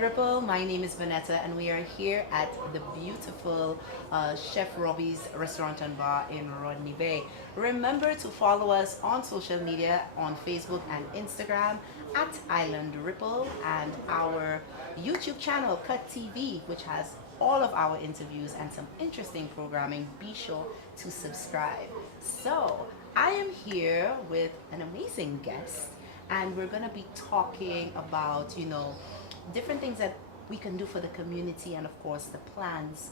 Ripple. My name is Vanessa, and we are here at the beautiful Chef Robbie's Restaurant and Bar in Rodney Bay. Remember to follow us on social media on Facebook and Instagram at Island Ripple and our YouTube channel, Cut TV, which has all of our interviews and some interesting programming. Be sure to subscribe. So, I am here with an amazing guest, and we're going to be talking about, different things that we can do for the community, and of course the plans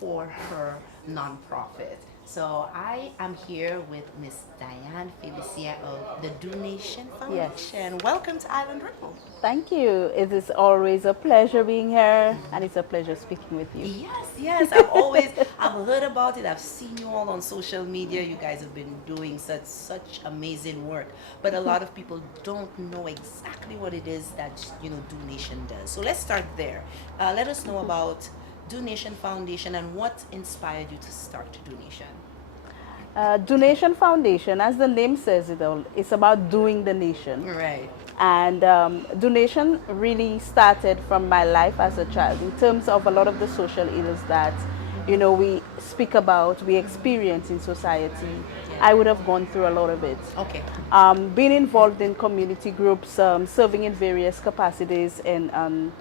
for her nonprofit. So I am here with Miss Diane Felicien of the Donation Yes. Foundation. Welcome to Island Ripple. Thank you. It is always a pleasure being here, and it's a pleasure speaking with you. Yes, I've heard about it. I've seen you all on social media. You guys have been doing such amazing work. But a lot of people don't know exactly what it is that, Donation does. So let's start there. Let us know about Donation Foundation and what inspired you to start Donation. Donation Foundation, as the name says it all, it's about doing the nation. Right. And donation really started from my life as a child in terms of a lot of the social ills that, we speak about, we experience in society. I would have gone through a lot of it. Okay. Being involved in community groups, serving in various capacities in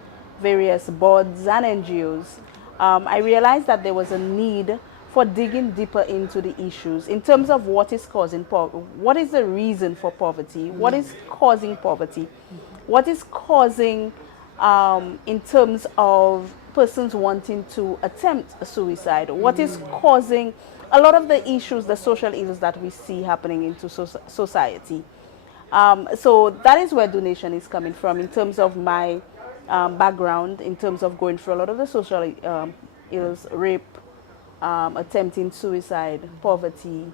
various boards and NGOs, I realized that there was a need for digging deeper into the issues in terms of what is causing poverty, what is the reason for poverty, what is causing poverty, what is causing in terms of persons wanting to attempt a suicide, what is causing a lot of the issues, the social ills that we see happening into society. So that is where donation is coming from in terms of my background, in terms of going through a lot of the social ills, rape, attempting suicide, poverty.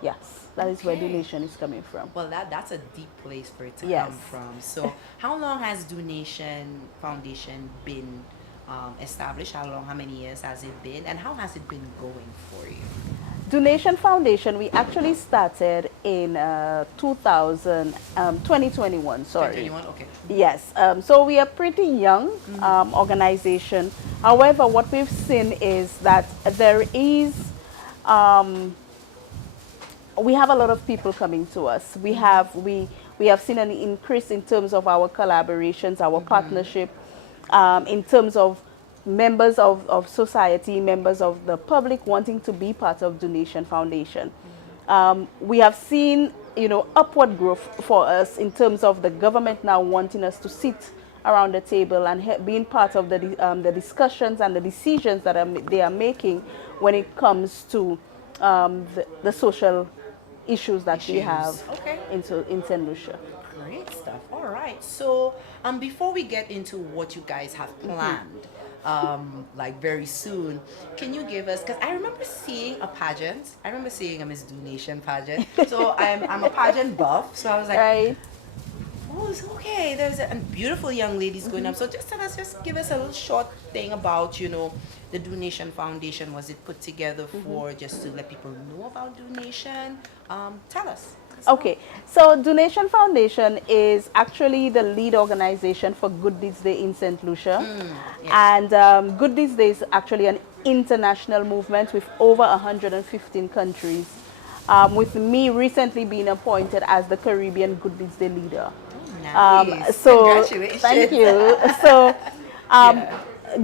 Yes, that is where Okay. donation is coming from. Well, that's a deep place for it to Yes. come from. So, how long has Donation Foundation been established? How many years has it been? And how has it been going for you? Donation Foundation, we actually started in 2021, sorry. 2021? Okay. Yes, so we are pretty young organization. However, what we've seen is that there is, we have a lot of people coming to us. We have seen an increase in terms of our collaborations, our partnership, in terms of members of society, members of the public wanting to be part of Donation Foundation. We have seen, upward growth for us in terms of the government now wanting us to sit around the table and being part of the discussions and the decisions that they are making when it comes to the social issues that we have Okay. in St. Lucia. Great stuff. All right. So, before we get into what you guys have planned, like very soon, can you give us? Because I remember seeing a pageant. I remember seeing a Miss Donation pageant. So I'm a pageant buff. So I was like, Right? oh, it's okay. There's and beautiful young ladies going up. So just give us a little short thing about the Donation Foundation. Was it put together for just to let people know about donation? Tell us. Okay, so Donation Foundation is actually the lead organization for Good Deeds Day in St. Lucia. Yes. And Good Deeds Day is actually an international movement with over 115 countries, with me recently being appointed as the Caribbean Good Deeds Day leader. Nice. So Congratulations. thank you. So Yeah.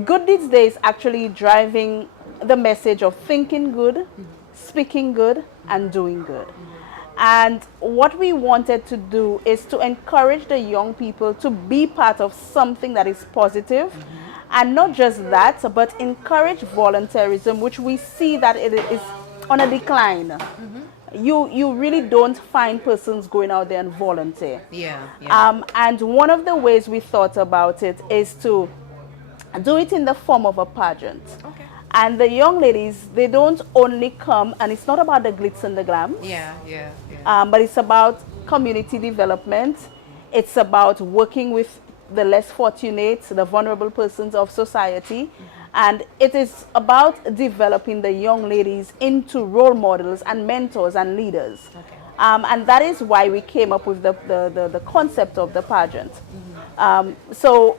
Good Deeds Day is actually driving the message of thinking good, speaking good, and doing good. And what we wanted to do is to encourage the young people to be part of something that is positive. And not just that, but encourage volunteerism, which we see that it is on a decline. You really don't find persons going out there and volunteer. Yeah. And one of the ways we thought about it is to do it in the form of a pageant. Okay. And the young ladies, they don't only come, and it's not about the glitz and the glam, Yeah. but it's about community development. It's about working with the less fortunate, the vulnerable persons of society. And it is about developing the young ladies into role models and mentors and leaders. Okay. And that is why we came up with the concept of the pageant. So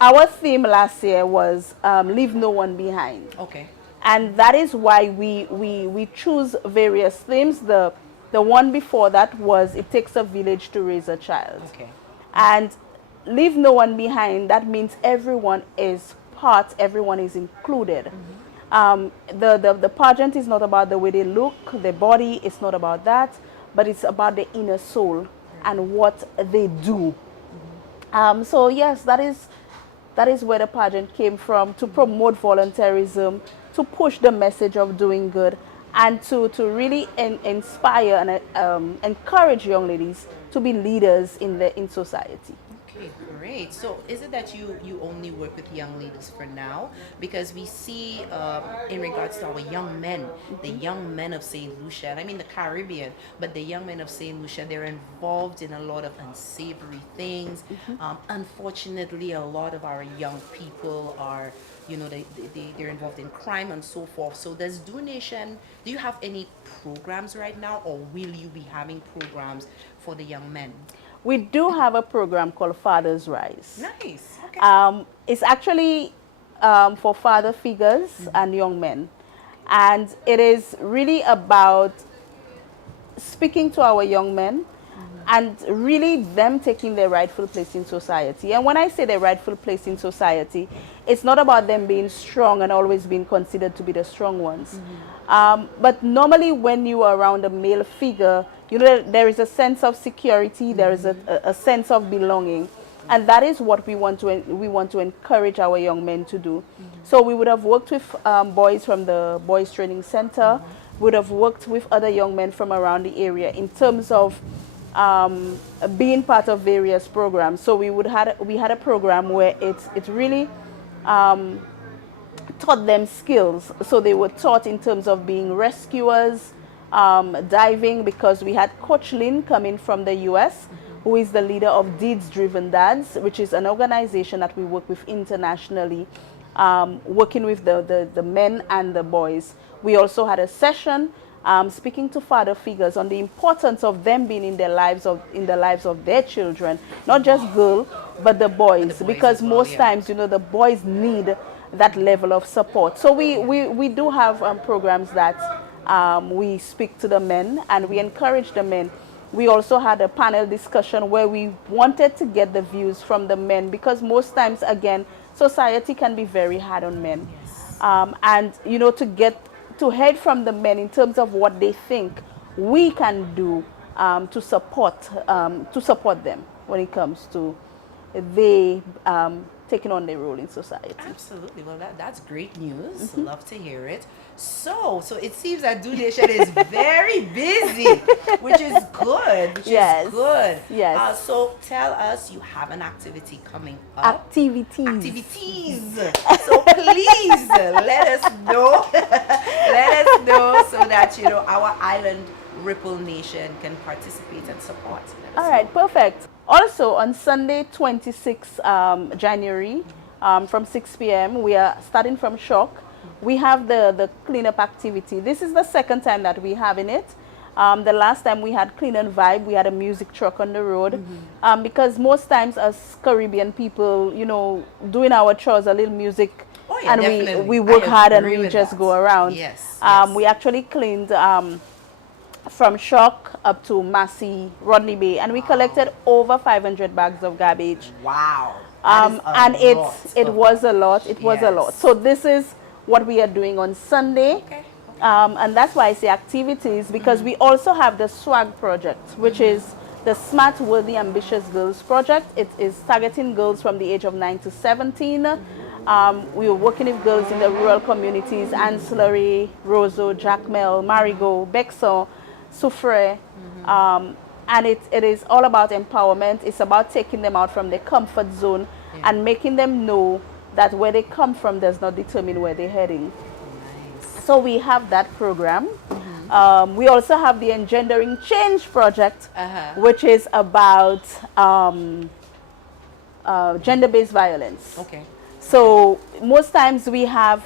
our theme last year was leave no one behind. Okay. And that is why we choose various themes. The one before that was it takes a village to raise a child. Okay. And leave no one behind, that means everyone is part, everyone is included. The pageant is not about the way they look, their body, it's not about that, but it's about the inner soul and what they do. So yes, that is where the pageant came from, to promote volunteerism, to push the message of doing good, and to really inspire and encourage young ladies to be leaders in society. Okay, great. So is it that you only work with young ladies for now? Because we see in regards to our young men, the young men of St. Lucia, and I mean the Caribbean, but the young men of St. Lucia, they're involved in a lot of unsavory things. Unfortunately, a lot of our young people are, they're involved in crime and so forth. So do you have any programs right now, or will you be having programs for the young men? We do have a program called Fathers Rise. Nice. Okay. It's actually for father figures and young men. And it is really about speaking to our young men and really them taking their rightful place in society. And when I say their rightful place in society, it's not about them being strong and always being considered to be the strong ones. But normally when you are around a male figure, there is a sense of security, there is a sense of belonging. And that is what we want to encourage our young men to do. So we would have worked with boys from the Boys Training Center, would have worked with other young men from around the area in terms of being part of various programs. So we had a program where it really taught them skills. So they were taught in terms of being rescuers, diving, because we had Coach Lynn coming from the US, who is the leader of Deeds Driven Dads, which is an organization that we work with internationally, working with the men and the boys. We also had a session speaking to father figures on the importance of them being in the lives of their children, not just girl, but the boys, because well, most yeah. times, the boys need that level of support. So we do have programs that we speak to the men and we encourage the men. We also had a panel discussion where we wanted to get the views from the men, because most times, again, society can be very hard on men. Yes. And to head from the men in terms of what they think we can do to support them when it comes to they taking on their role in society. Absolutely. Well, that's great news. Love to hear it. So it seems that Do Nation is very busy, which is good. Yes. Is good. Yes. So tell us, you have an activity coming up. Activities. So please let us know. Let us know so that our island Ripple Nation can participate and support. All right, perfect. Also on Sunday, 26 January, from 6 p.m., we are starting from Shock. We have the cleanup activity. This is the second time that we're having it. The last time we had Clean and Vibe, we had a music truck on the road. Because most times as Caribbean people, doing our chores, a little music, Oh, yeah, and definitely. we work I hard and agree we with just that. go around. Yes. We actually cleaned from Shock up to Massey, Rodney Bay, and we collected over 500 bags of garbage. Wow. That is And a lot it of- was a lot. It was a lot. Yes. So this is what we are doing on Sunday. Okay. And that's why I say activities, because we also have the SWAG project, which is the Smart, Worthy, Ambitious Girls project. It is targeting girls from the age of 9 to 17. We are working with girls in the rural communities, Ancillary, Roseau, Jacmel, Marigot, Bexon, Soufre. And it is all about empowerment. It's about taking them out from their comfort zone and making them know that where they come from does not determine where they're heading. Nice. So we have that program. We also have the Engendering Change project, which is about gender-based violence. Okay. So most times we have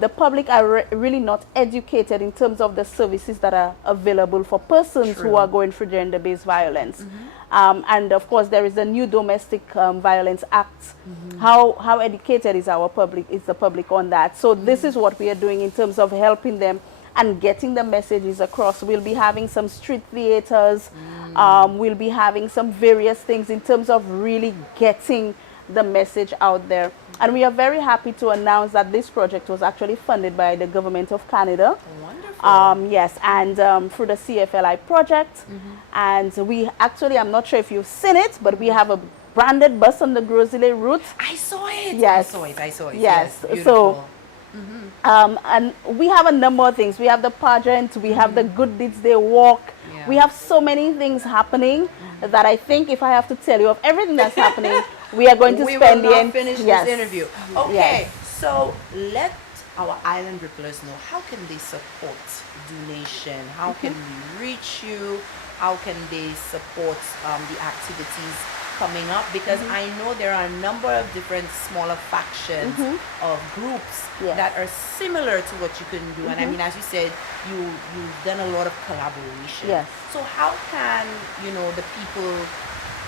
the public are really not educated in terms of the services that are available for persons who are going through gender-based violence. And of course, there is a new Domestic Violence Act. How educated is our public? Is the public on that? So this is what we are doing in terms of helping them and getting the messages across. We'll be having some street theaters. We'll be having some various things in terms of really getting the message out there. And we are very happy to announce that this project was actually funded by the Government of Canada. Wonderful. Yes, and through the CFLI project. And we actually, I'm not sure if you've seen it, but we have a branded bus on the Grosley route. I saw it. Yes. I saw it. Yes. Beautiful. And we have a number of things. We have the pageant, we have the Good Deeds Day walk. Yeah. We have so many things happening that I think if I have to tell you of everything that's happening, we are going to spend the end. Finish this interview. Okay, so let our island ripplers know, how can they support donation? How can we reach you? How can they support the activities coming up? Because I know there are a number of different smaller factions of groups that are similar to what you can do. And I mean, as you said, you've done a lot of collaboration. Yes. So how can, the people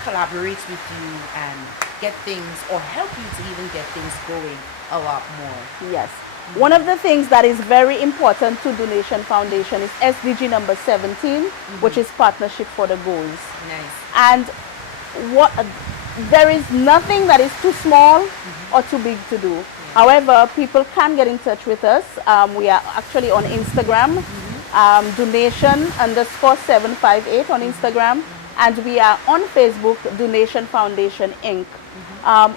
collaborate with you and get things, or help you to even get things going a lot more? Yes. One of the things that is very important to Donation Foundation is SDG number 17, which is Partnership for the Goals. Nice. And there is nothing that is too small or too big to do. However, people can get in touch with us. We are actually on Instagram, donation_758 on Instagram, and we are on Facebook, Donation Foundation Inc.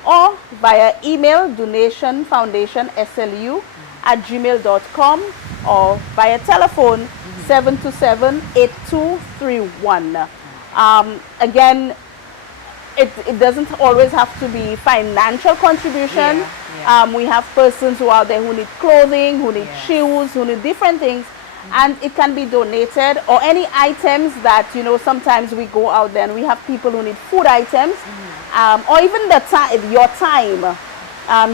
Or via email, donationfoundationslu@gmail.com, or via telephone 727-8231. Again, it doesn't always have to be financial contribution. We have persons who are there who need clothing, who need shoes, who need different things. And it can be donated, or any items that, sometimes we go out there and we have people who need food items, or even your time.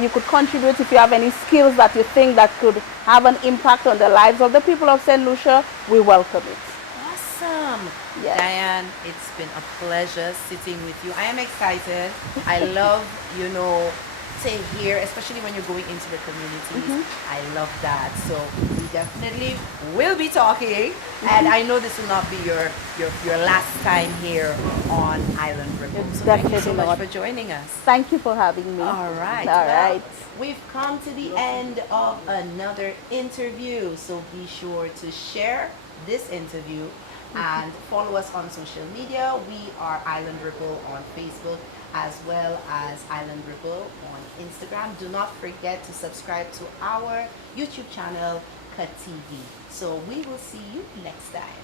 You could contribute if you have any skills that you think that could have an impact on the lives of the people of St. Lucia. We welcome it. Awesome. Yes. Diane, it's been a pleasure sitting with you. I am excited. I love, to hear, especially when you're going into the communities. I love that. So we definitely will be talking. And I know this will not be your last time here on Island Ripple. So thank you so much for joining us. Thank you for having me. All right. All right. We've come to the end of another interview. So be sure to share this interview and follow us on social media. We are Island Ripple on Facebook, as well as Island Ripple on Instagram. Do not forget to subscribe to our YouTube channel, Cut TV. So we will see you next time.